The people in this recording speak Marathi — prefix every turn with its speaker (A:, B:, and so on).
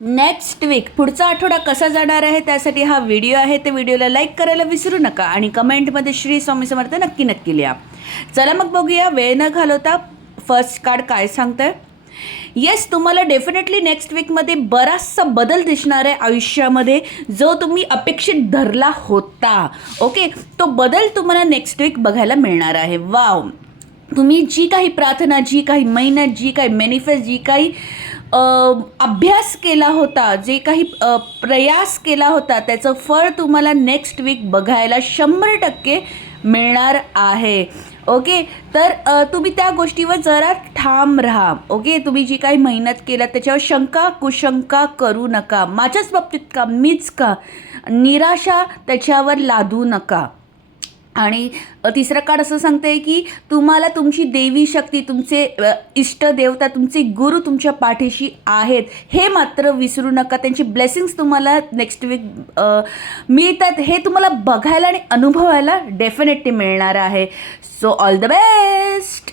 A: नेक्स्ट वीक पुढचा आठवडा कसा जाणार आहे त्यासाठी हा व्हिडिओ आहे. ते व्हिडिओला लाईक करायला विसरू नका आणि कमेंटमध्ये श्री स्वामी समर्थ नक्की नक्की लिहा. चला मग बघूया वेळ न घालवता फर्स्ट कार्ड काय सांगतंय? येस तुम्हाला डेफिनेटली नेक्स्ट वीकमध्ये बराचसा बदल दिसणार आहे आयुष्यामध्ये. जो तुम्ही अपेक्षित धरला होता. ओके तो बदल तुम्हाला नेक्स्ट वीक बघायला मिळणार आहे. वाव तुम्ही जी काही प्रार्थना जी काही मेहनत जी काही मॅनिफेस्ट जी काही अभ्यास केला होता जे काही प्रयास केला होता त्याचं फळ तुम्हाला नेक्स्ट वीक बघायला शंभर टक्के मिळणार आहे. ओके तर तुम्ही त्या गोष्टीवर जरा ठाम राहा. ओके तुम्ही जी काही मेहनत केला त्याच्यावर शंका कुशंका करू नका. माझ्याच बाबतीत का मीच का? निराशा त्याच्यावर लादू नका. आणि तिसरं कार्ड असं सांगते की तुम्हाला तुमची देवी शक्ती तुमचे इष्ट इष्टदेवता तुमचे गुरु तुमच्या पाठीशी आहेत हे मात्र विसरू नका. त्यांची ब्लेसिंग्स तुम्हाला नेक्स्ट वीक मिळतात हे तुम्हाला बघायला आणि अनुभवायला डेफिनेटली मिळणार आहे. So all the best!